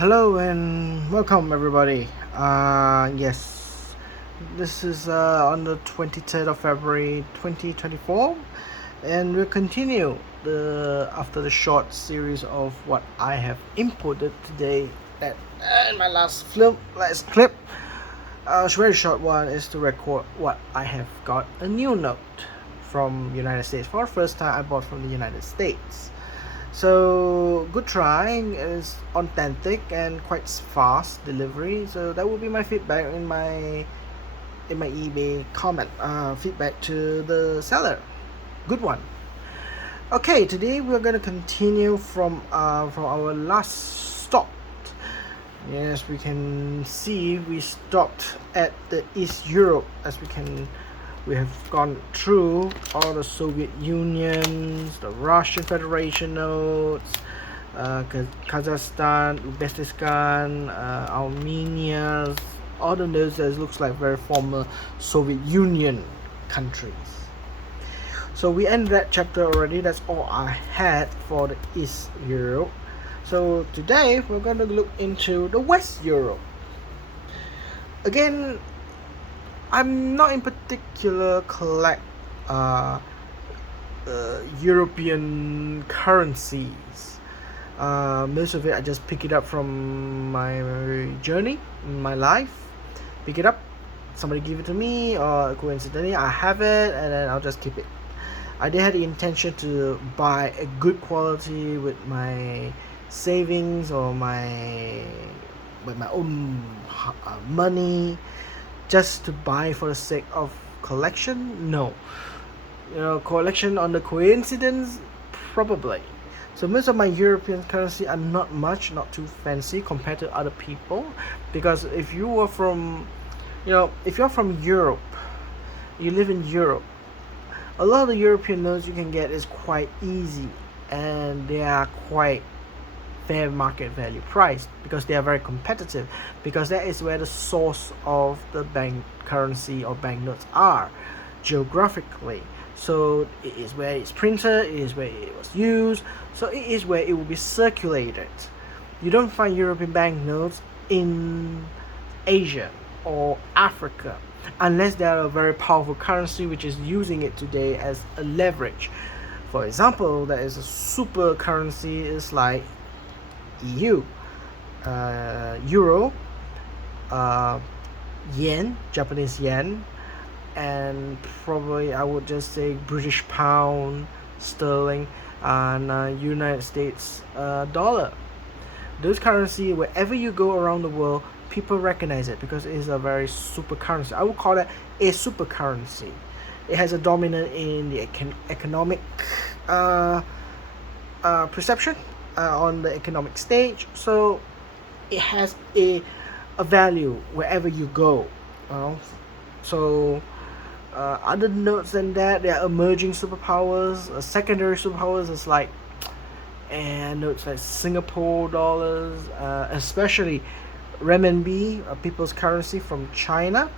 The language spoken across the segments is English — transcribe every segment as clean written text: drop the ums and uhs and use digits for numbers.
Hello and welcome everybody. Yes, this is on the 23rd of February 2024, and we'll continue after the short series of what I have inputted today. That and my last clip, very short one, is to record what I have got a new note from United States. For the first time, I bought from the United States. So good trying, is authentic and quite fast delivery. So that will be my feedback in my eBay comment. Feedback to the seller. Good one. Okay, today we're gonna continue from our last stop. Yes, we can see we stopped at the East Europe. We have gone through all the Soviet Unions, the Russian Federation notes, Kazakhstan, Uzbekistan, Armenia, all the notes that looks like very former Soviet Union countries. So we ended that chapter already. That's all I had for the East Europe. So today we're going to look into the West Europe. Again, I'm not in particular collect European currencies. Most of it I just pick it up from my journey in my life. Pick it up, somebody give it to me, or coincidentally I have it, and then I'll just keep it. I did have the intention to buy a good quality with my savings or with my own money, just to buy for the sake of collection. No, collection on the coincidence, probably. So most of my European currency are not too fancy compared to other people, because if you're from Europe, you live in Europe, a lot of the European notes you can get is quite easy, and they are quite fair market value price, because they are very competitive, because that is where the source of the bank currency or banknotes are geographically. So it is where it's printed, it is where it was used, so it is where it will be circulated. You don't find European banknotes in Asia or Africa unless they are a very powerful currency which is using it today as a leverage. For example, there is a super currency is like EU, Euro, Yen, Japanese Yen, and probably I would just say British Pound, Sterling, and United States dollar. Those currency, wherever you go around the world, people recognize it because it is a very super currency. I would call it a super currency. It has a dominant in the economic perception on the economic stage, so it has a value wherever you go. So other notes than that, there are emerging superpowers. Secondary superpowers is like, and notes like Singapore dollars, especially renminbi, people's currency from China.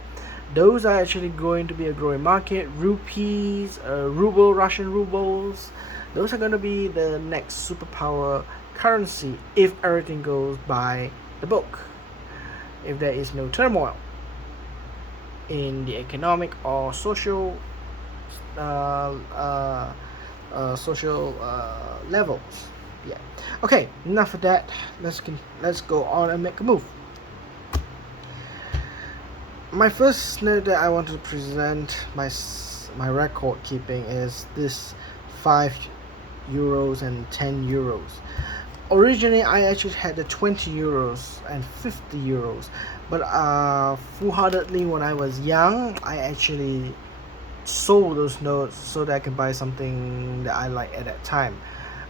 Those are actually going to be a growing market. Rupees, ruble, Russian rubles, those are going to be the next superpower currency if everything goes by the book, if there is no turmoil in the economic or social levels. Yeah. Okay, enough of that. Let's go on and make a move. My first note that I want to present my record keeping is this 5 euros and 10 euros. Originally I actually had the 20 euros and 50 euros, but full-heartedly when I was young, I actually sold those notes so that I could buy something that I like at that time.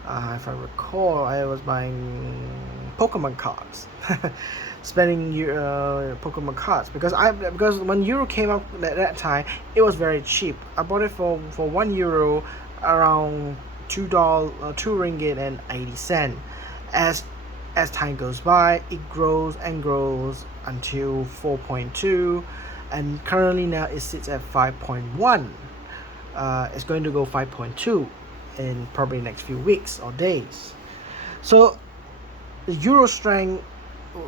If I recall, I was buying Pokemon cards. Spending Pokemon cards because when Euro came up at that time, it was very cheap. I bought it for €1, around $2 2 ringgit and 80 cents. As time goes by, it grows and grows until 4.2, and currently now it sits at 5.1. It's going to go 5.2 in probably next few weeks or days. So the Euro strength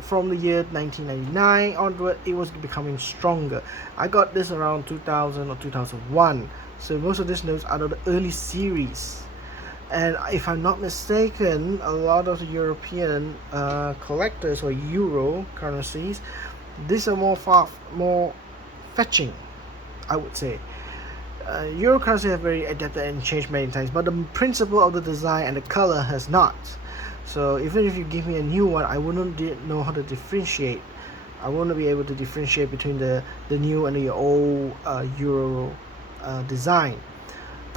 from the year 1999 onward, it was becoming stronger. I got this around 2000 or 2001. So most of these notes are the early series. And if I'm not mistaken, a lot of the European collectors or Euro currencies, these are more fetching, I would say. Euro currency have very adapted and changed many times, but the principle of the design and the color has not. So even if you give me a new one, I wouldn't know how to differentiate. I wouldn't be able to differentiate between the new and the old Euro design.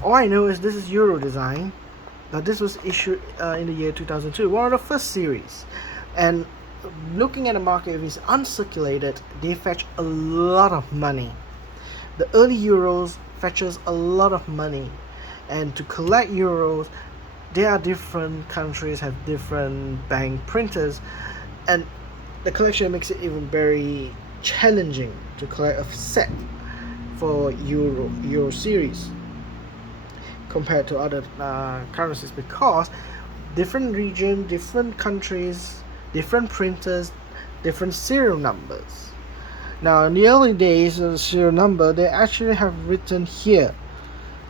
All I know is this is Euro design. Now this was issued in the year 2002, one of the first series. And looking at the market, if it's uncirculated, they fetch a lot of money. The early Euros fetches a lot of money. And to collect Euros, there are different countries have different bank printers, and the collection makes it even very challenging to collect a set for Euro series compared to other currencies, because different region, different countries, different printers, different serial numbers. Now in the early days of the serial number, they actually have written here.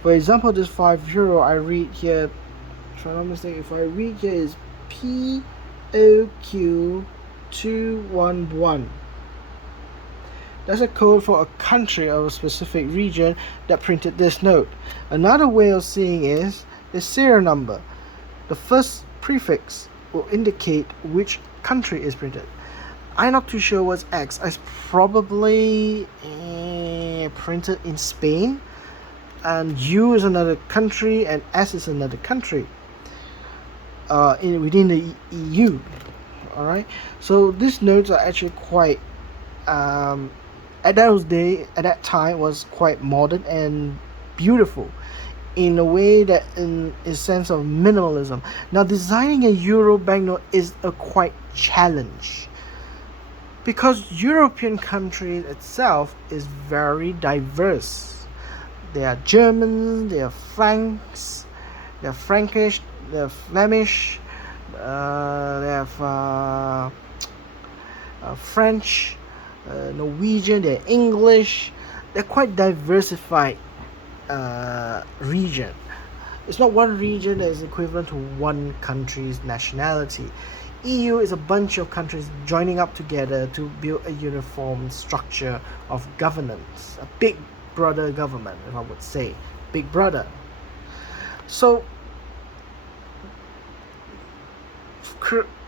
For example, this €5 I read here, if I'm not mistaken, if I read here is POQ211. That's a code for a country or a specific region that printed this note. Another way of seeing is the serial number. The first prefix will indicate which country is printed. I'm not too sure what's X. It's probably printed in Spain, and U is another country, and S is another country within the EU. All right. So these notes are actually quite at that time was quite modern and beautiful in a way that in a sense of minimalism. Now designing a Euro banknote is a quite challenge, because European countries itself is very diverse. There are Germans, there are Franks, there are Frankish, there are Flemish, they have French, Norwegian, they're English. They're quite diversified region. It's not one region that is equivalent to one country's nationality. EU is a bunch of countries joining up together to build a uniform structure of governance, a big brother government, if I would say, big brother. So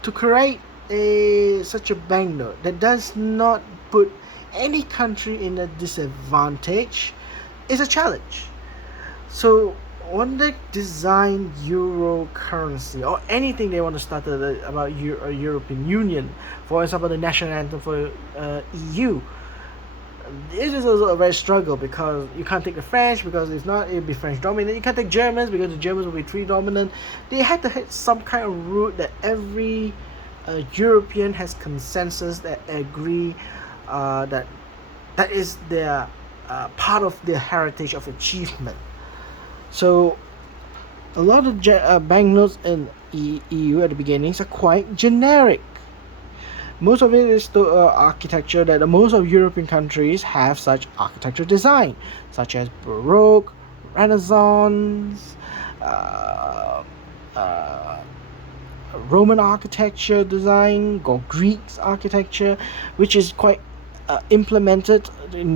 to create such a banknote that does not put any country in a disadvantage is a challenge. So when they design Euro currency or anything they want to start about European Union, for example the national anthem for EU, it is also a very struggle, because you can't take the French because it'll be French dominant. You can't take Germans because the Germans will be Tree dominant. They had to hit some kind of route that every European has consensus that agree that is their part of their heritage of achievement. So a lot of banknotes in EU at the beginnings are quite generic. Most of it is the architecture that most of European countries have such architecture design, such as Baroque, Renaissance, Roman architecture design, or Greek architecture, which is quite implemented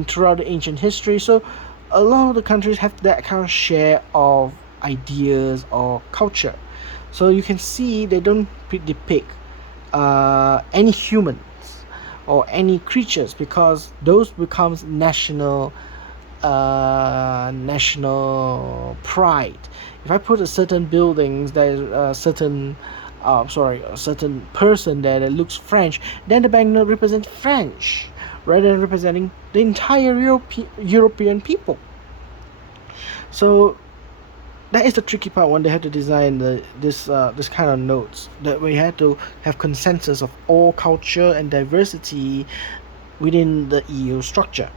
throughout the ancient history. So a lot of the countries have that kind of share of ideas or culture. So you can see they don't depict any humans or any creatures, because those becomes national pride. If I put a certain buildings that is a certain person there that looks French, then the banknote represents French rather than representing the entire European people. So that is the tricky part when they have to design this kind of notes, that we had to have consensus of all culture and diversity within the EU structure.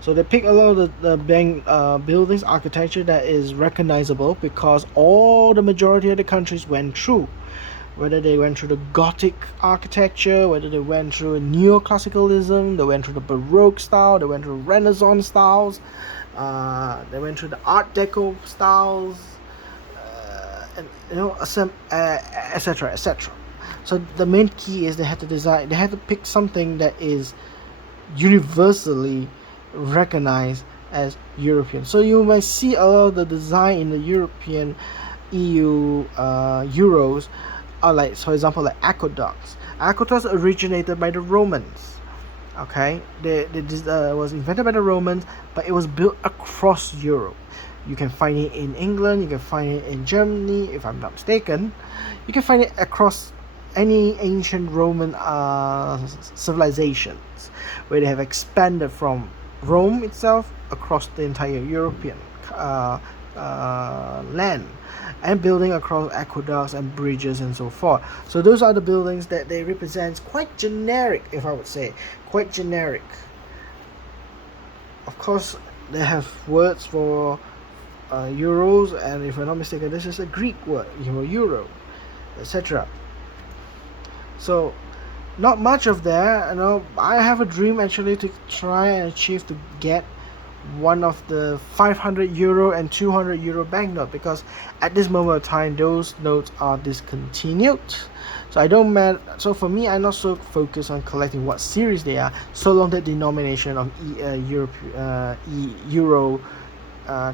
So they pick a lot of the bank buildings architecture that is recognizable, because all the majority of the countries went through whether they went through the Gothic architecture, whether they went through neoclassicalism, they went through the Baroque style, they went through Renaissance styles, they went through the Art Deco styles, and etc., etc. So the main key is they had to design. They had to pick something that is universally recognized as European. So you might see a lot of the design in the European EU Euros are like, for example, like aqueducts. Aqueducts originated by the Romans. Okay, they was invented by the Romans, but it was built across Europe. You can find it in England, you can find it in Germany, if I'm not mistaken. You can find it across any ancient Roman civilizations, where they have expanded from Rome itself across the entire European land, and building across aqueducts and bridges and so forth. So those are the buildings that they represent, quite generic, if I would say, quite generic. Of course, they have words for euros, and if I'm not mistaken, this is a Greek word, euro, etc. So not much of that. I have a dream actually to try and achieve to get one of the 500 euro and 200 euro banknote, because at this moment of time those notes are discontinued. So for me, I'm not so focused on collecting what series they are, so long the denomination of euro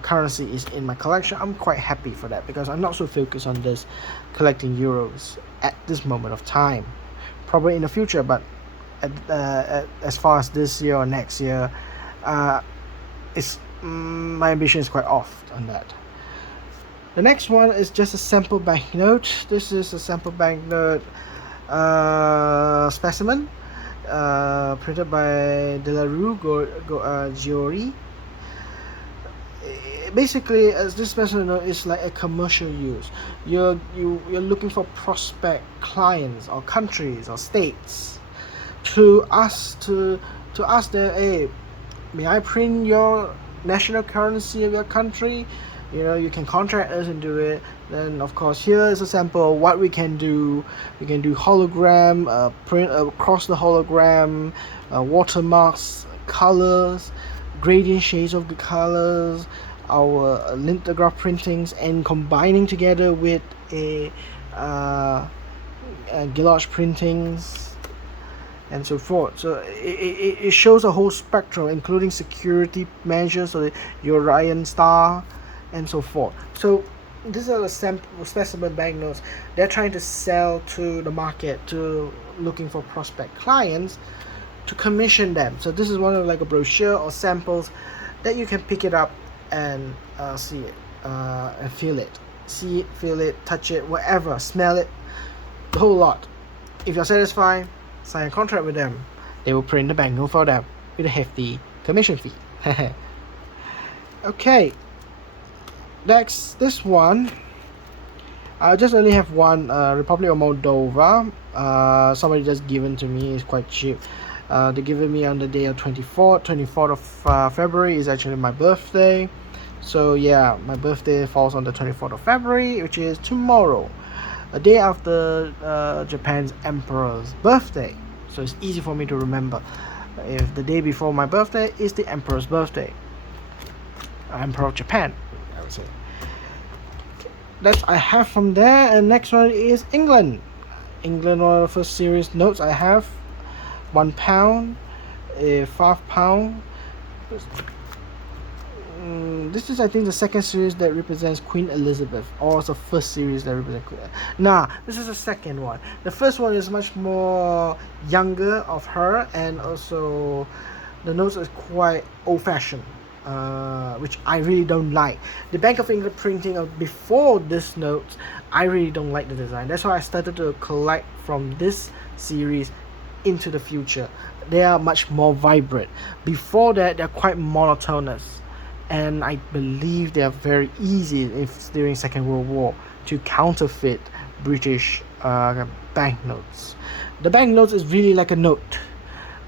currency is in my collection. I'm quite happy for that, because I'm not so focused on this collecting euros at this moment of time. Probably in the future, but as far as this year or next year, my ambition is quite off on that. The next one is just a sample banknote. This is a sample banknote specimen printed by De La Rue Giori. Basically, as this specimen note is like a commercial use. You're looking for prospect clients or countries or states to ask them, hey, may I print your national currency of your country? You can contract us and do it. Then of course, here is a sample of what we can do. We can do hologram, print across the hologram, watermarks, colors, gradient shades of the colors, our lithograph printings, and combining together with a guillage printings and so forth. So it shows a whole spectrum, including security measures, so the Orion star and so forth. So these are the specimen banknotes. They're trying to sell to the market, to looking for prospect clients to commission them. So this is one of like a brochure or samples that you can pick it up and see it and feel it. See it, feel it, touch it, whatever, smell it, the whole lot. If you're satisfied, sign a contract with them. They will print the banknote for them with a hefty commission fee. Okay, next, this one, I just only have one. Republic of Moldova. Somebody just given to me. It's quite cheap. They given me on the day of 24th of February is actually my birthday. So yeah, my birthday falls on the 24th of February, which is tomorrow, a day after Japan's emperor's birthday. So it's easy for me to remember if the day before my birthday is the emperor's birthday, Emperor of Japan, I would say. That I have from there. And next one is England. One of the first series notes I have. £1, a £5. This is, I think, the second series that represents Queen Elizabeth, or the first series that represents Queen. This is the second one. The first one is much more younger of her, and also the notes is quite old-fashioned, which I really don't like. The Bank of England printing of before this notes, I really don't like the design. That's why I started to collect from this series into the future. They are much more vibrant. Before that, they're quite monotonous, and I believe they are very easy if during Second World War to counterfeit British banknotes. The banknotes is really like a note.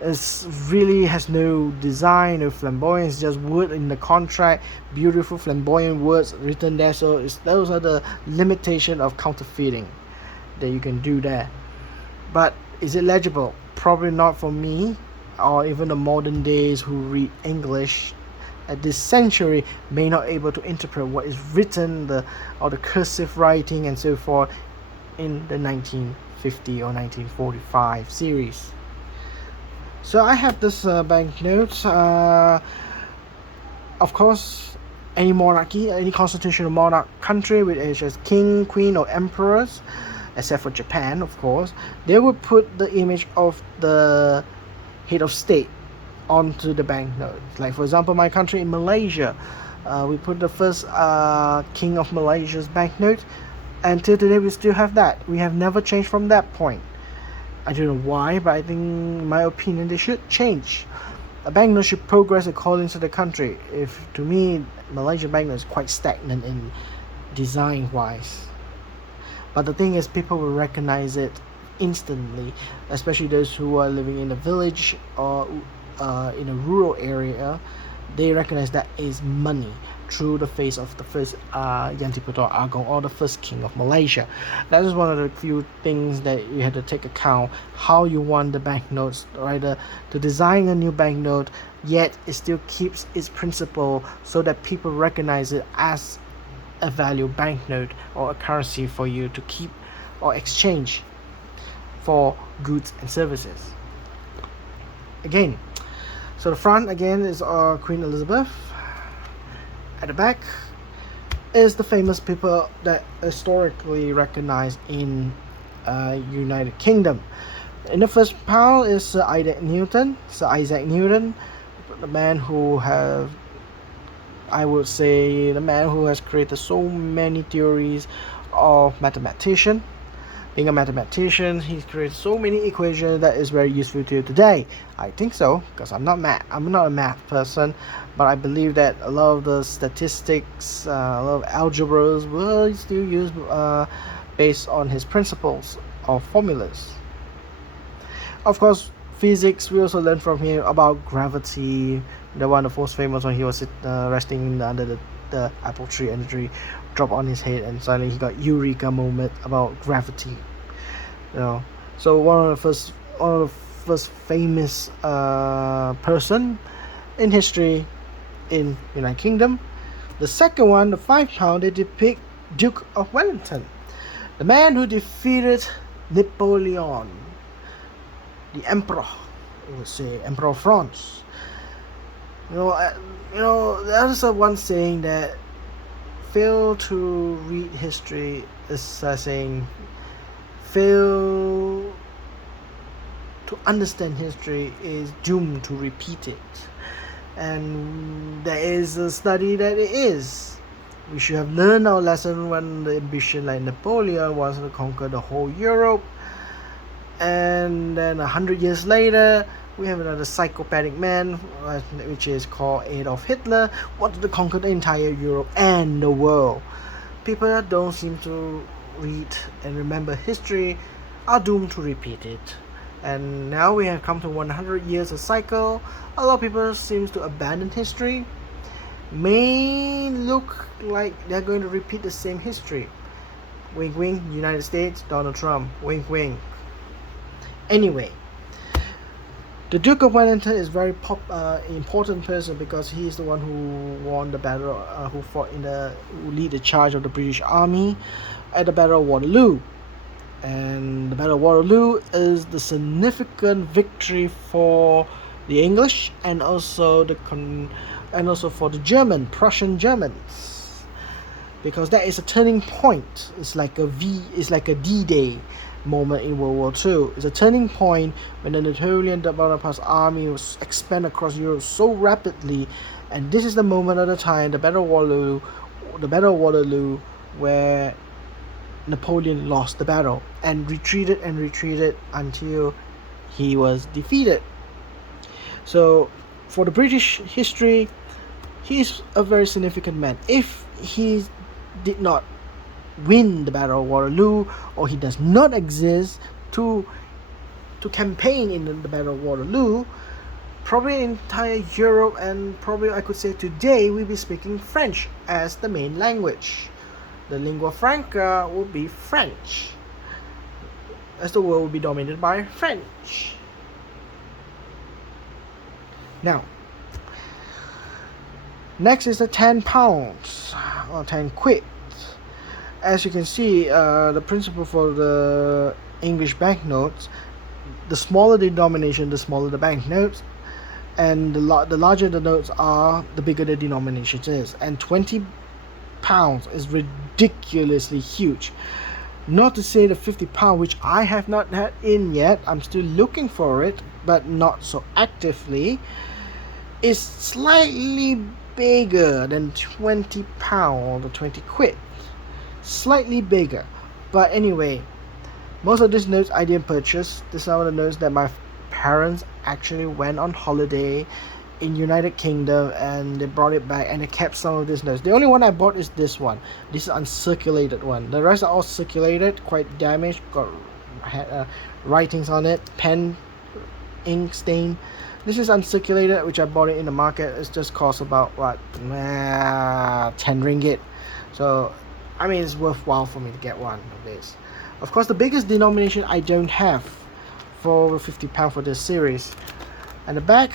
It really has no design, no flamboyance, it's just word in the contract, beautiful flamboyant words written there. So those are the limitation of counterfeiting. that you can do there. But is it legible? Probably not for me, or even the modern days who read English at this century may not able to interpret what is written, or the cursive writing and so forth in the 1950 or 1945 series. So I have this banknotes. Of course, any monarchy, any constitutional monarch country which is king, queen, or emperors, except for Japan, of course, they would put the image of the head of state onto the banknote. Like for example, my country in Malaysia, we put the first king of Malaysia's banknote, and till today we still have that. We have never changed from that point. I don't know why, but I think, in my opinion, they should change. A banknote should progress according to the country. If to me, Malaysian banknote is quite stagnant in design wise. But the thing is, people will recognize it instantly, especially those who are living in a village or in a rural area. They recognize that is money through the face of the first Yang Dipertuan Agong, or the first king of Malaysia. That is one of the few things that you had to take account, how you want the banknotes, rather to design a new banknote, yet it still keeps its principle so that people recognize it as a value banknote or a currency for you to keep or exchange for goods and services. Again, so the front again is Queen Elizabeth. At the back is the famous people that historically recognized in United Kingdom. In the first pile is Sir Isaac Newton. The man who have, I would say, the man who has created so many theories of mathematician. Being a mathematician, he's created so many equations that is very useful to you today. I think so, because I'm not a math person, but I believe that a lot of the statistics, a lot of algebras will still use based on his principles or formulas. Of course, physics, we also learn from him about gravity. The one, the most famous one, he was resting under the apple tree, and the tree dropped on his head, and suddenly he got eureka moment about gravity. So one of the first famous person in history in United Kingdom. The second one, the £5, they depict Duke of Wellington, the man who defeated Napoleon, the emperor, I would say, Emperor of France. There's one saying that fail to read history is saying fail to understand history is doomed to repeat it. And there is a study that it is. We should have learned our lesson when the ambition like Napoleon was to conquer the whole Europe, and then 100 years later we have another psychopathic man, which is called Adolf Hitler, wanted to conquer the entire Europe and the world. People that don't seem to read and remember history are doomed to repeat it. And now we have come to 100 years of cycle. A lot of people seem to abandon history. May look like they're going to repeat the same history. Wink wink, United States, Donald Trump, wink wink. Anyway, the Duke of Wellington is very important person, because he is the one who won the battle, who lead the charge of the British Army at the Battle of Waterloo. And the Battle of Waterloo is the significant victory for the English, and also for the Prussian Germans, because that is a turning point. It's like a D-Day moment in World War II. It's a turning point when the Napoleon Bonaparte's army was expanded across Europe so rapidly, and this is the moment of the time, the Battle of Waterloo, where Napoleon lost the battle and retreated until he was defeated. So for the British history, he is a very significant man. If he did not win the Battle of Waterloo, or he does not exist to campaign in the Battle of Waterloo, probably entire Europe, and probably I could say today, we'll be speaking French as the main language. The lingua franca would be French. as the world will be dominated by French. Now, next is the £10 or 10 quid. As you can see, the principle for the English banknotes, the smaller the denomination, the smaller the banknotes, and the larger the notes are, the bigger the denomination is. And £20 is ridiculously huge. Not to say the £50, which I have not had in yet, I'm still looking for it, but not so actively, is slightly bigger than £20 or the 20 quid. Slightly bigger. But anyway, most of these notes I didn't purchase. These are the notes that my parents actually went on holiday in United Kingdom and they brought it back and they kept some of these notes. The only one I bought is this one. This is uncirculated one. The rest are all circulated, quite damaged, got writings on it, pen, ink stain. This is uncirculated, which I bought it in the market. It's just cost about 10 ringgit. So I mean, it's worthwhile for me to get one of these. Of course, the biggest denomination I don't have for £50 for this series. And the back,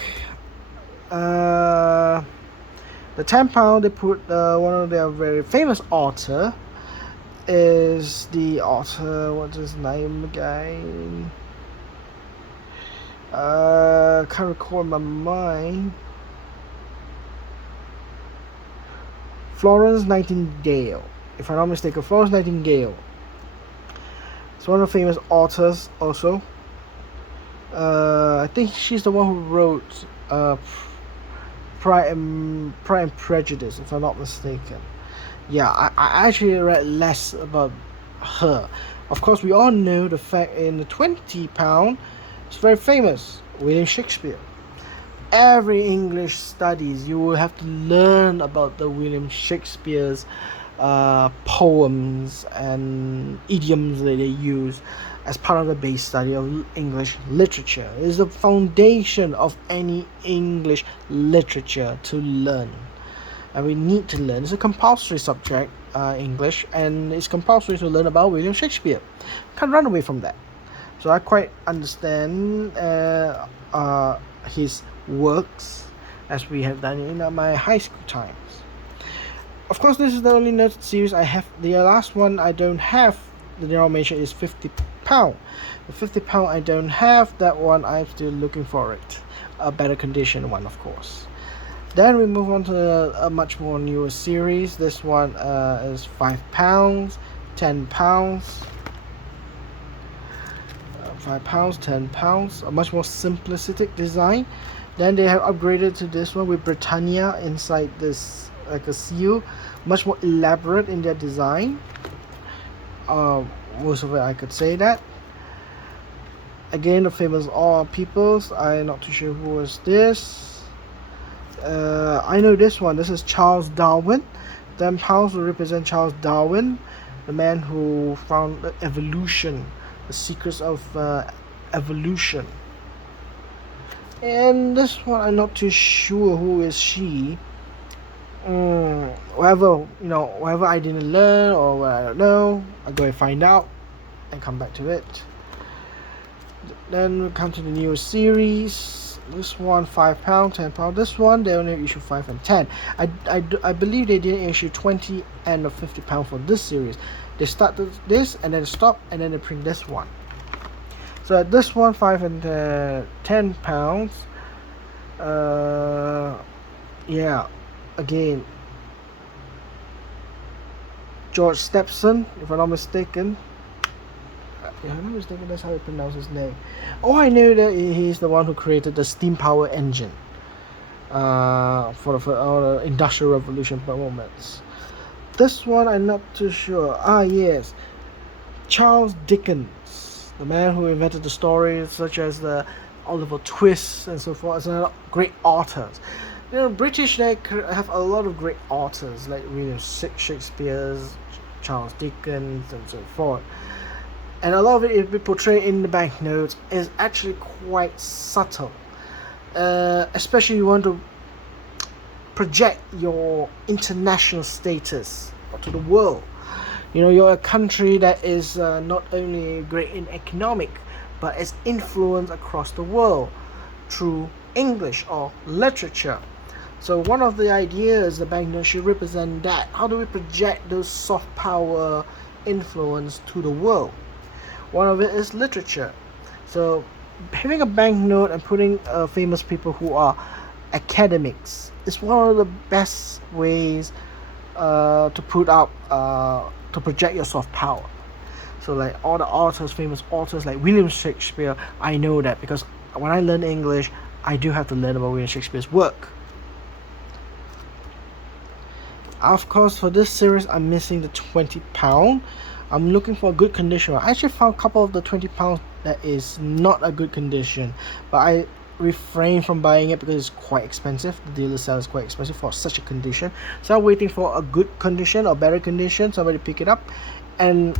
the £10 they put one of their very famous author is the author. What's his name again? Can't recall in my mind. Florence Nightingale. If I'm not mistaken, Florence Nightingale. It's one of the famous authors also. I think she's the one who wrote Pride and Prejudice, if I'm not mistaken. Yeah, I actually read less about her. Of course, we all know the fact in the £20, it's very famous, William Shakespeare. Every English studies, you will have to learn about the William Shakespeare's poems and idioms that they use as part of the base study of English literature. It is the foundation of any English literature to learn, and we need to learn. It's a compulsory subject, English, and it's compulsory to learn about William Shakespeare. Can't run away from that. So I quite understand his works as we have done in my high school times. Of course, this is the only note series I have. The last one I don't have, the denomination is £50. The £50 I don't have. That one I'm still looking for it. A better condition one, of course. Then we move on to a much more newer series. This one is £5, £10, £5, £10, a much more simplistic design. Then they have upgraded to this one with Britannia inside this, like a seal, much more elaborate in their design. Most of it I could say that. Again, the famous all peoples. I'm not too sure who was this. I know this one. This is Charles Darwin. £10 will represent Charles Darwin, the man who found the evolution, the secrets of evolution. And this one I'm not too sure who is she. Whatever I didn't learn or what I don't know, I'll go and find out and come back to it. Then we come to the new series. This one £5, £10. This one they only issue 5 and 10. I believe they didn't issue 20 and £50 for this series. They started this and then stop and then they print this one. So at this one, £5 and £10. Yeah, again, George Stephenson, if I'm not mistaken. That's how you pronounce his name. Oh, I know that he's the one who created the steam power engine for the industrial revolution moments. This one I'm not too sure. Yes, Charles Dickens, the man who invented the stories such as the Oliver Twist and so forth. It's another great authors. British, they have a lot of great authors like William Shakespeare, Charles Dickens, and so forth. And a lot of it portrayed in the banknotes is actually quite subtle. Especially you want to project your international status to the world. You're a country that is not only great in economic, but its influence across the world through English or literature. So one of the ideas the banknote should represent that. How do we project those soft power influence to the world? One of it is literature. So having a banknote and putting famous people who are academics is one of the best ways to put up to project your soft power. So like all the authors, famous authors like William Shakespeare, I know that because when I learn English, I do have to learn about William Shakespeare's work. Of course, for this series, I'm missing the £20. I'm looking for a good condition. I actually found a couple of the £20 that is not a good condition, but I refrain from buying it because it's quite expensive. The dealer sells quite expensive for such a condition. So I'm waiting for a good condition or better condition, somebody pick it up, and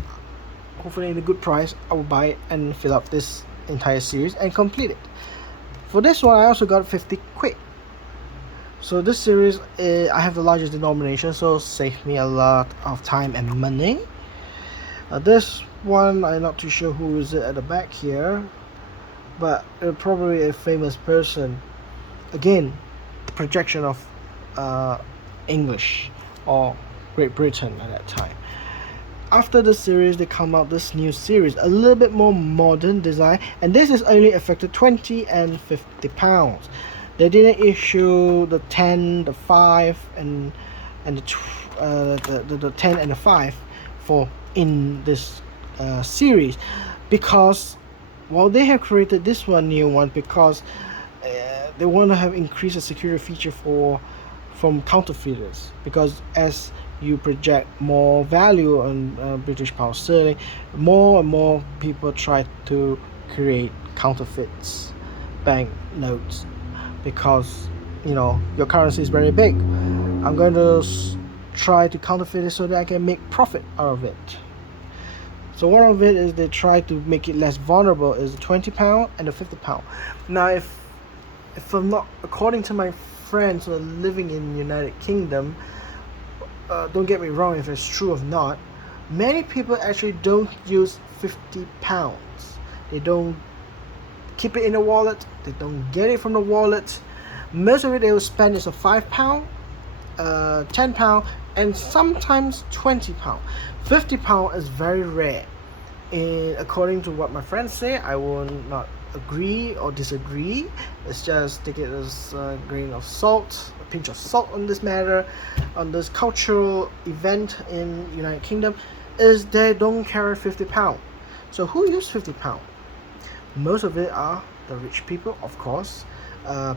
hopefully in a good price, I will buy it and fill up this entire series and complete it. For this one, I also got 50 quid. So this series, I have the largest denomination, so save me a lot of time and money. This one, I'm not too sure who is it at the back here, but probably a famous person. Again, the projection of English or Great Britain at that time. After the series, they come out this new series, a little bit more modern design, and this is only affected £20 and £50. They didn't issue the 10, the 5, and the 10 and the 5 for in this series, because they have created this new one because they want to have increased the security feature from counterfeiters, because as you project more value on British pound sterling, more and more people try to create counterfeits bank notes, because your currency is very big. I'm going to try to counterfeit it so that I can make profit out of it. So one of it is they try to make it less vulnerable is the £20 and the £50. Now if I'm not, according to my friends who are living in United Kingdom, don't get me wrong if it's true or not, many people actually don't use £50. They don't keep it in the wallet, they don't get it from the wallet. Most of it they will spend is a £5, £10, and sometimes £20. £50 is very rare. According to what my friends say, I will not agree or disagree. It's just take it as a grain of salt, a pinch of salt on this matter, on this cultural event in United Kingdom, is they don't carry £50. So who use £50? Most of it are the rich people, of course.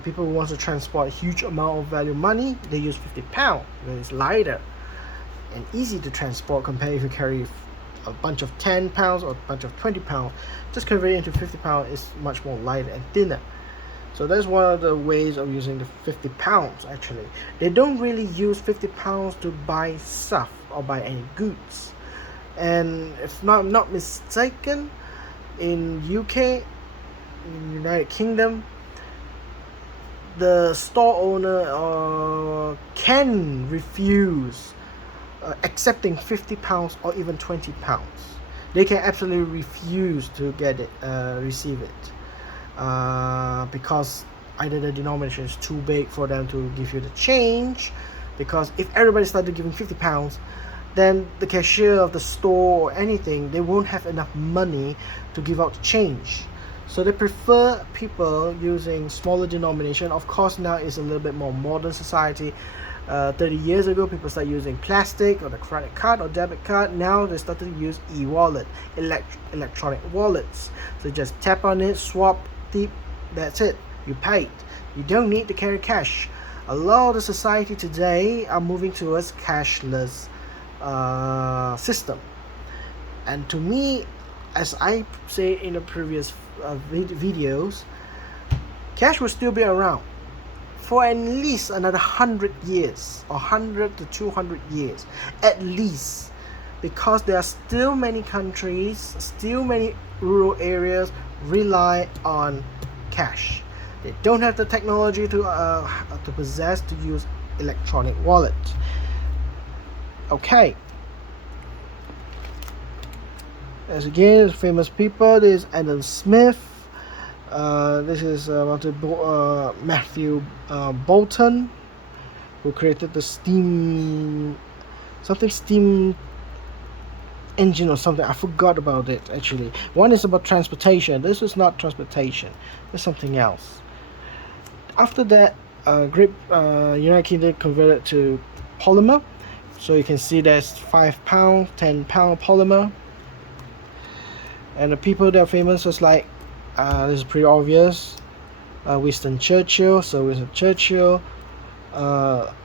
People who want to transport a huge amount of value money, they use £50 because it's lighter and easy to transport compared if you carry a bunch of £10 or a bunch of £20. Just convert it into £50 is much more lighter and thinner. So that's one of the ways of using the £50 actually. They don't really use £50 to buy stuff or buy any goods. And if I'm not mistaken, in UK, in United Kingdom, the store owner can refuse accepting £50 or even £20. They can absolutely refuse to get it, receive it, because either the denomination is too big for them to give you the change. Because if everybody started giving £50, then the cashier of the store or anything, they won't have enough money to give out the change. So they prefer people using smaller denomination. Of course, now it's a little bit more modern society. 30 years ago, people started using plastic or the credit card or debit card. Now they started to use e-wallet, electronic wallets. So just tap on it, swap, tip, that's it. You paid. You don't need to carry cash. A lot of the society today are moving towards cashless system. And to me, as I say in the previous videos, cash will still be around for at least another 100 years or 100 to 200 years at least, because there are still many countries, still many rural areas rely on cash. They don't have the technology to possess to use electronic wallet. Okay, As again, famous people. This is Adam Smith. This is Matthew Bolton, who created the steam engine or something. I forgot about it actually. One is about transportation. This is not transportation. It's something else. After that, United Kingdom converted to polymer. So you can see there's £5, £10 polymer. And the people that are famous is like, this is pretty obvious. Winston Churchill. So Winston Churchill.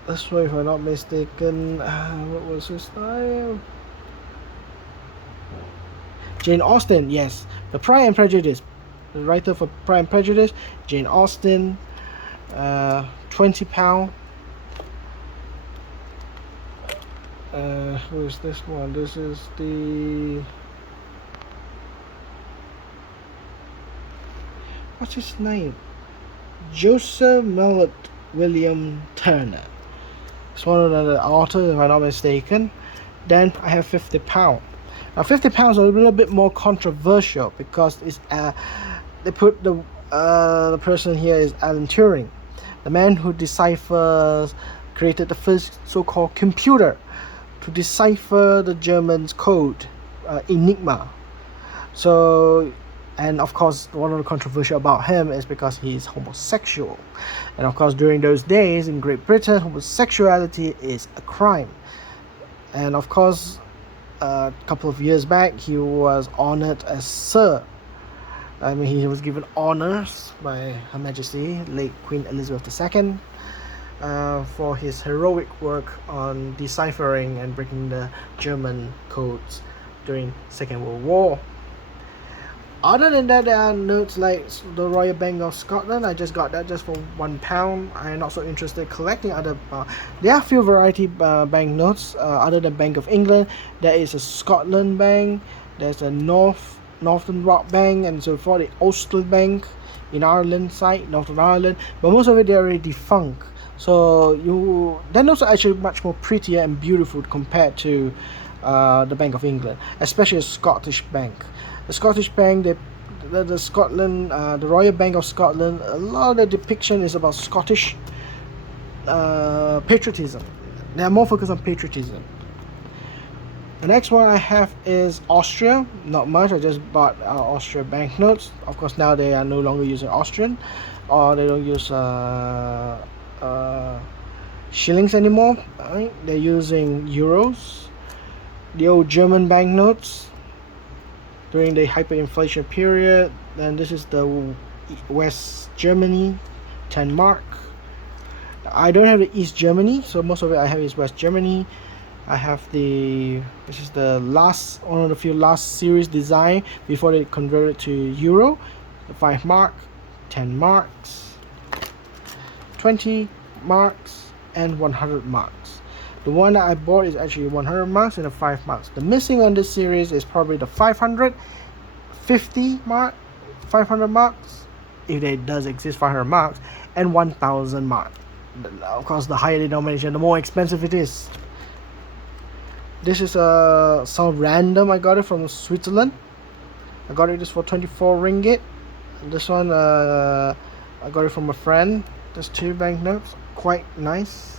This way, if I'm not mistaken, what was his name? Jane Austen, yes. The Pride and Prejudice. The writer for Pride and Prejudice, Jane Austen. £20. Who is this one? This is the... What's his name? Joseph Mallet William Turner. It's one of the authors, if I'm not mistaken. Then I have £50. Now £50 is a little bit more controversial because it's they put the person here is Alan Turing, the man who created the first so-called computer to decipher the Germans' code, Enigma. So, and of course, one of the controversial about him is because he is homosexual, and of course, during those days in Great Britain, homosexuality is a crime, and of course. A couple of years back, he was honored as Sir. I mean, he was given honors by Her Majesty, late Queen Elizabeth II, for his heroic work on deciphering and breaking the German codes during Second World War. Other than that, there are notes like the Royal Bank of Scotland. I just got that just for £1. I'm not so interested in collecting other. There are a few variety bank notes other than Bank of England. There is a Scotland Bank. There's a Northern Rock Bank and so forth. The Ulster Bank in Ireland side, Northern Ireland. But most of it they're already defunct. So their notes are actually much more prettier and beautiful compared to the Bank of England, especially a Scottish Bank. The Scottish Bank, the Scotland, the Royal Bank of Scotland, a lot of the depiction is about Scottish patriotism. They are more focused on patriotism. The next one I have is Austria. Not much. I just bought Austria banknotes. Of course, now they are no longer using Austrian, or they don't use shillings anymore. Right? They're using euros. The old German banknotes during the hyperinflation period. Then this is the West Germany 10 mark. I don't have the East Germany, so most of it I have is West Germany. I have this is the one of the few last series design before they converted to euro. The 5 mark, 10 marks, 20 marks, and 100 marks. The one that I bought is actually 100 marks and the 5 marks. The missing on this series is probably the 500 marks, if there does exist 500 marks, and 1000 marks. Of course, the higher denomination, the more expensive it is. This is some random. I got it from Switzerland. I got it just for 24 ringgit. This one I got it from a friend. There's 2 banknotes, quite nice.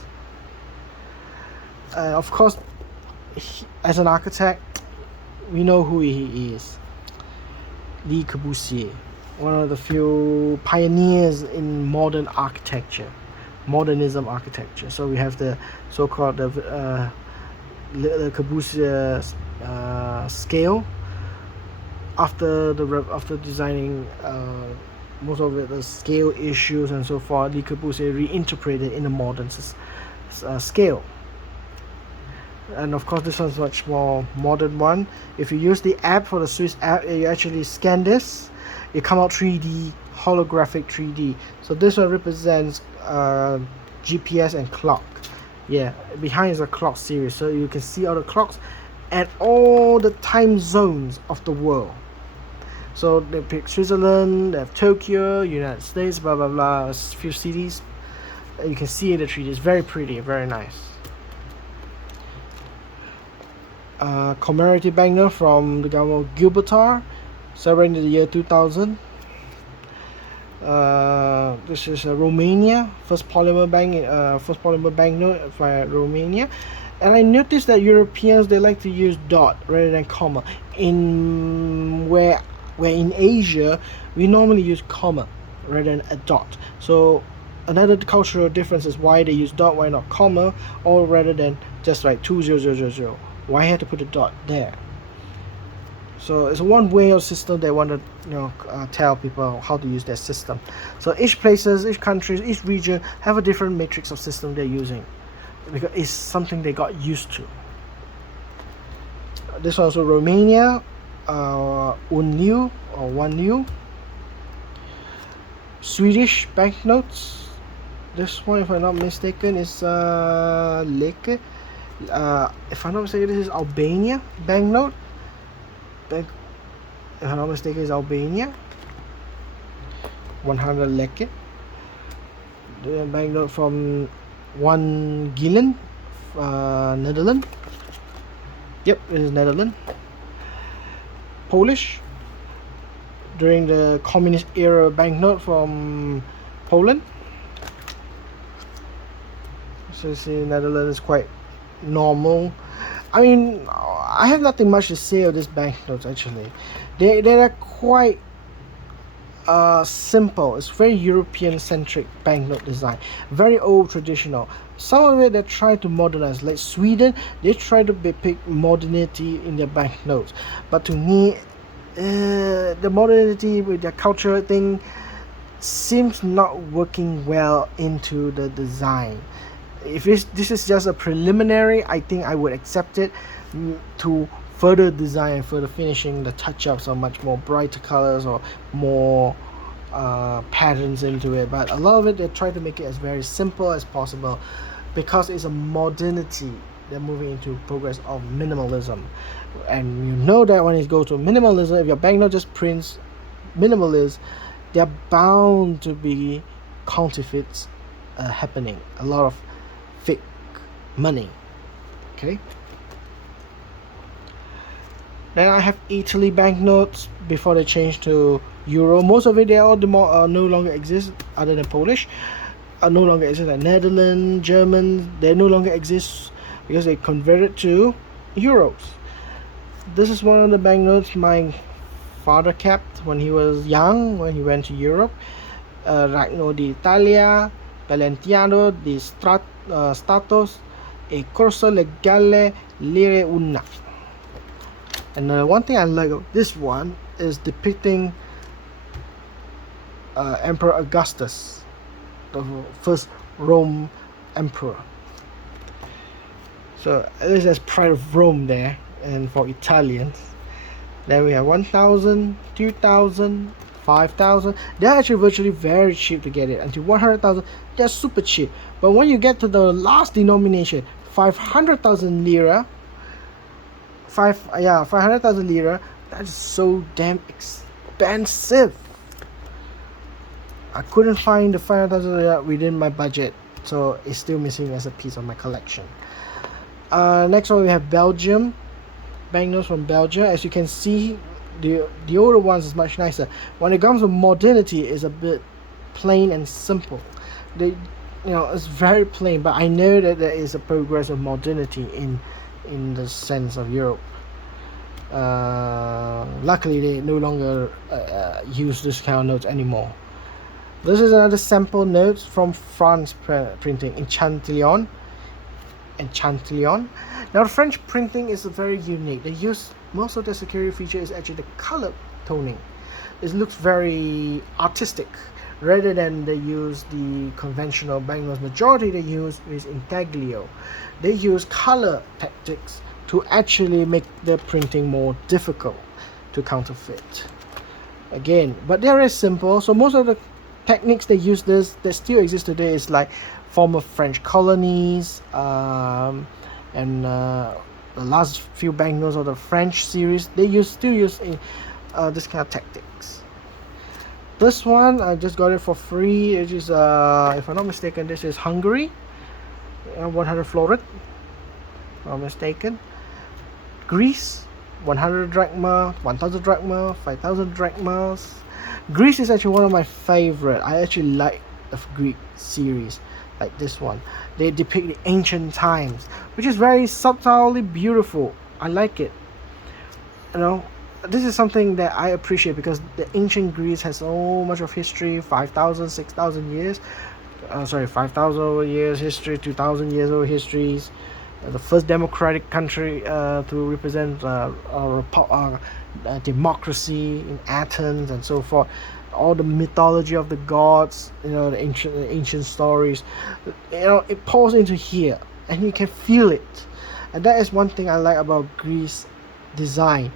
Of course, as an architect, we know who he is. Le Corbusier, one of the few pioneers in modern architecture, modernism architecture. So we have the so-called Le Corbusier scale. After designing most of it, the scale issues and so forth, Le Corbusier reinterpreted in a modern scale. And of course, this one's much more modern one. If you use the app for the Swiss app, you actually scan this, it come out 3D, holographic 3D. So this one represents GPS and clock. Yeah, behind is a clock series, so you can see all the clocks and all the time zones of the world. So they pick Switzerland, they have Tokyo, United States, blah blah blah, a few cities. You can see the 3D. It's very pretty, very nice. commemorative banknote from the government of Gibraltar, celebrating the year 2000. This is Romania, first polymer banknote for Romania. And I noticed that Europeans, they like to use dot rather than comma. Where in Asia we normally use comma rather than a dot. So another cultural difference is why they use dot, why not comma, or rather than just like 20000. Why have to put a dot there? So it's one way of system they want to tell people how to use their system. So each places, each countries, each region have a different matrix of system they're using, because it's something they got used to. This one also Romania, one new. Swedish banknotes. This one, if I'm not mistaken, is Leke. If I'm not mistaken, this is Albania banknote. If I'm not mistaken, is Albania. 100 Leke. The banknote from 1 Gillen, Netherlands. Yep, it is Netherlands. Polish. During the communist era banknote from Poland. So you see, Netherlands is quite normal. I mean, I have nothing much to say of these banknotes actually. They are quite simple. It's very European centric banknote design, very old traditional. Some of it they try to modernize, like Sweden, they try to depict modernity in their banknotes, but to me the modernity with their cultural thing seems not working well into the design. If this is just a preliminary, I think I would accept it. To further design and further finishing, the touch-ups are much more brighter colors or more patterns into it, but a lot of it they try to make it as very simple as possible, because it's a modernity. They're moving into progress of minimalism, and you know that when it goes to minimalism, if your banknote just prints minimalist, they're bound to be counterfeits happening, a lot of fake money. Okay, then I have Italy banknotes before they changed to euro. Most of it they all no longer exist, other than Polish no longer exist, like Netherlands, German, they no longer exist because they converted to euros. This is one of the banknotes my father kept when he was young, when he went to Europe. Ragno d'Italia, Valentiano di Statos e Corso Legale Lire Una. And one thing I like of this one is depicting Emperor Augustus, the first Rome emperor. So this is pride of Rome there, and for Italians. Then we have 1,000, 2,000, 5,000. They're actually virtually very cheap to get it. Until 100,000, they're super cheap. But when you get to the last denomination, 500,000 lira, 500,000 lira, that's so damn expensive. I couldn't find the 500,000 lira within my budget, so it's still missing as a piece of my collection. Next one we have Belgium banknotes from Belgium. As you can see, the older ones is much nicer. When it comes to modernity, it's a bit plain and simple. It's very plain, but I know that there is a progress of modernity in the sense of Europe. Luckily they no longer use this kind of notes anymore. This is another sample notes from France printing in Chantillon. Now the French printing is very unique. They use, most of the security feature is actually the color toning. It looks very artistic rather than they use the conventional banknotes. Majority they use is intaglio. They use color tactics to actually make the printing more difficult to counterfeit. Again, but they're very simple. So most of the techniques they use that still exist today is like former French colonies, and the last few banknotes of the French series, they still use this kind of tactics. This one I just got it for free. It is if I'm not mistaken, this is Hungary, 100 florin, if I'm not mistaken. Greece, 100 drachma, 1000 drachma, 5000 drachmas. Greece is actually one of my favorite. I actually like the Greek series, like this one. They depict the ancient times, which is very subtly beautiful. I like it. You know, this is something that I appreciate because the ancient Greece has so much of history, 5,000, 6,000 years. 5,000 years history, 2,000 years of histories. The first democratic country to represent democracy in Athens and so forth. All the mythology of the gods, the ancient stories, it pours into here, and you can feel it. And that is one thing I like about Greece design.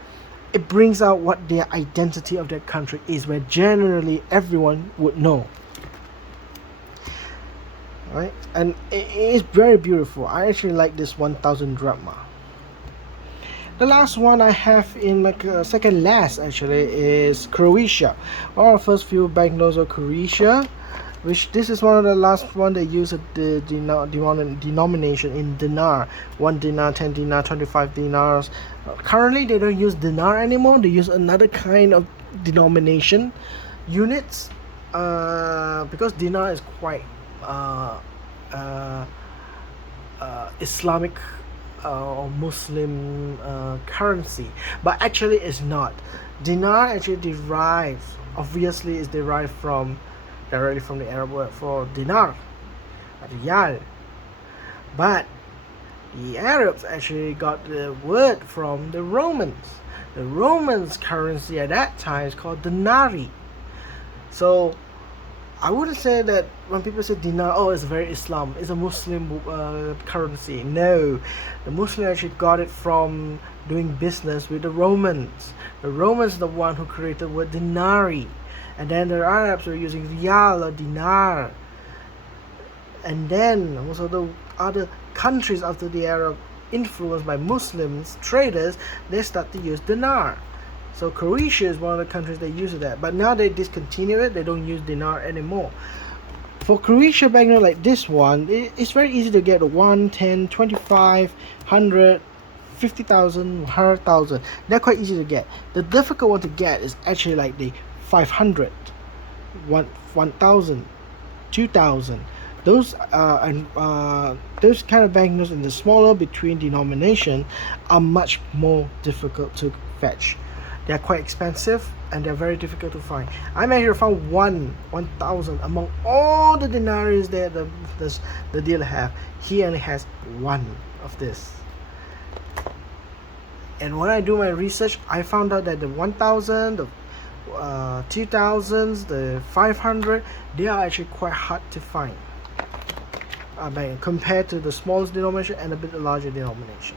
It brings out what their identity of their country is, where generally everyone would know. Right, and it is very beautiful. I actually like this 1000 drachma. The last one I have in my second last actually is Croatia. Our first few banknotes of Croatia, which this is one of the last one they use the denomination in dinar. 1 dinar, 10 dinar, 25 dinars. Currently they don't use dinar anymore. They use another kind of denomination units because dinar is quite Islamic or Muslim currency, but actually it's not. Dinar actually obviously is derived directly from the Arab word for dinar, riyal, but the Arabs actually got the word from the Romans. The Romans currency at that time is called denari. So I wouldn't say that when people say dinar, it's very Islam, it's a Muslim currency. No, the Muslim actually got it from doing business with the Romans. The Romans are the one who created the word dinari, and then the Arabs were using riyal or dinar, and then also the other countries after the Arab influenced by Muslims traders, they start to use dinar. So Croatia is one of the countries that use that, but now they discontinue it. They don't use dinar anymore. For Croatia banknote like this one, it's very easy to get 1, 10, 25, 100, 50,000, 100,000. They're quite easy to get. The difficult one to get is actually like the 500, 1,000, 2,000. Those those kind of banknotes in the smaller between denomination are much more difficult to fetch. They're quite expensive and they're very difficult to find. I may have found 1,000 among all the denaries that the dealer have. He only has one of this. And when I do my research, I found out that the 1,000, the 2,000s, the 500, they are actually quite hard to find compared to the smallest denomination and a bit larger denomination.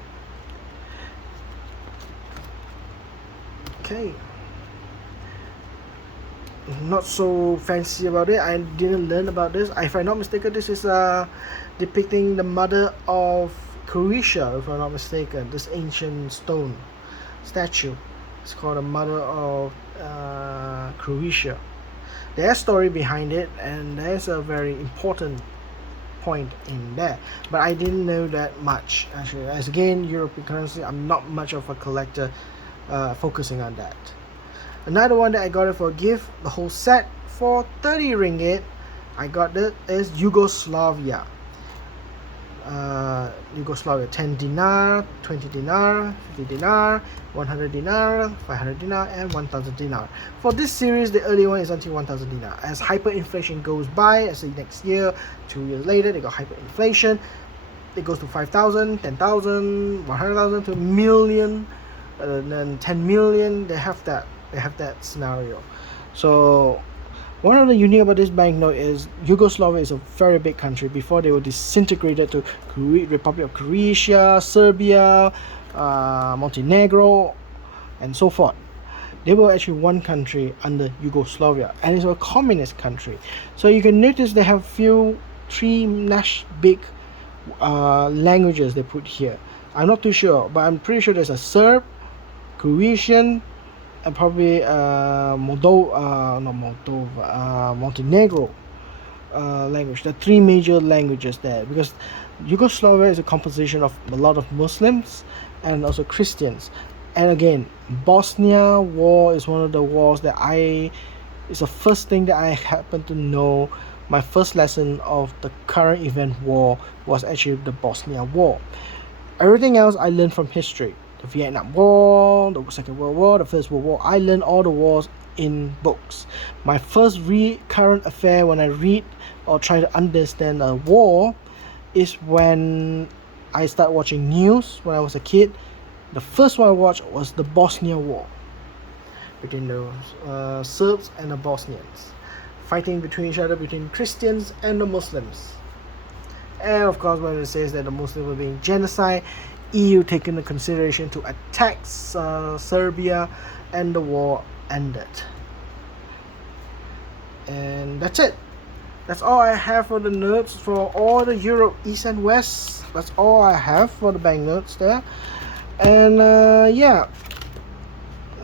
Okay, not so fancy about it. I didn't learn about this. If I'm not mistaken, this is depicting the mother of Croatia, if I'm not mistaken. This ancient stone statue, it's called the mother of Croatia. There's a story behind it, and there's a very important point in there, but I didn't know that much actually. As again, European currency, I'm not much of a collector focusing on that. Another one that I got it for a gift, the whole set for 30 ringgit. I got it is Yugoslavia. Yugoslavia, 10 dinar, 20 dinar, 50 dinar, 100 dinar, 500 dinar, and 1000 dinar. For this series, the early one is until 1000 dinar. As hyperinflation goes by, as the next year, 2 years later, they got hyperinflation. It goes to 5,000, 10,000, 100,000 to a million, and then 10 million. They have that scenario. So one of the unique about this banknote is Yugoslavia is a very big country. Before they were disintegrated to Republic of Croatia, Serbia, Montenegro, and so forth. They were actually one country under Yugoslavia, and it's a communist country. So you can notice they have three big languages they put here. I'm not too sure, but I'm pretty sure there's a Serb, Croatian, and probably Montenegro. language. The three major languages there, because Yugoslavia is a composition of a lot of Muslims and also Christians. And again, Bosnia war is one of the wars that it's the first thing that I happen to know. My first lesson of the current event war was actually the Bosnia War. Everything else I learned from history. The Vietnam War, the Second World War, the First World War. I learned all the wars in books. My first current affair when I read or try to understand a war is when I start watching news when I was a kid. The first one I watched was the Bosnia War between the Serbs and the Bosnians, fighting between each other, between Christians and the Muslims. And of course, when it says that the Muslims were being genocide, EU taken into consideration to attack Serbia, and the war ended. And that's it. That's all I have for the notes for all the Europe, East and West. That's all I have for the banknotes there. And yeah,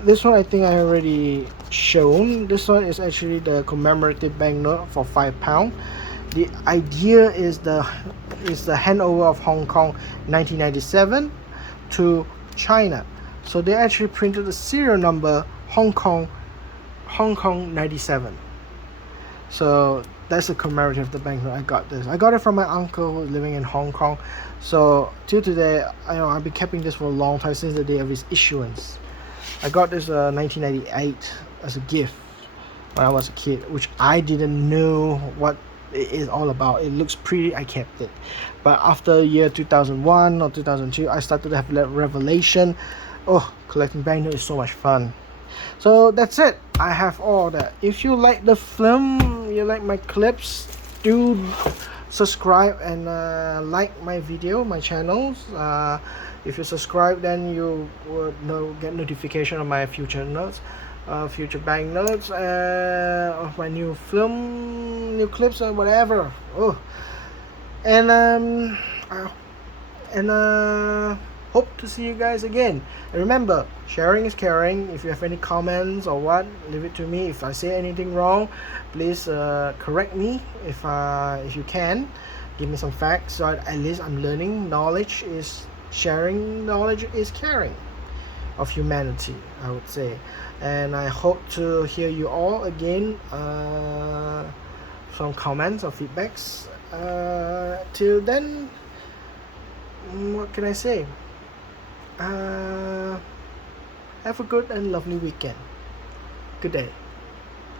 this one I think I already shown. This one is actually the commemorative banknote for £5. The idea is the handover of Hong Kong 1997 to China. So they actually printed the serial number Hong Kong 97. So that's the commemorative of the banknote. I got this. I got it from my uncle who's living in Hong Kong. So till today, I've been keeping this for a long time, since the day of its issuance. I got this 1998 as a gift when I was a kid, which I didn't know what it is all about. It looks pretty, I kept it. But after year 2001 or 2002, I started to have that revelation. Oh, collecting banknotes is so much fun. So that's it. I have all that. If you like the film, you like my clips, do subscribe and like my video, my channels. If you subscribe, then you will get notification of my future notes, future banknotes, of my new film, new clips, or whatever. Oh, and hope to see you guys again. And remember, sharing is caring. If you have any comments or what, leave it to me. If I say anything wrong, please correct me if you can. Give me some facts, so at least I'm learning. Knowledge is sharing, knowledge is caring of humanity, I would say. And I hope to hear you all again, some comments or feedbacks. Till then, what can I say? Have a good and lovely weekend. Good day.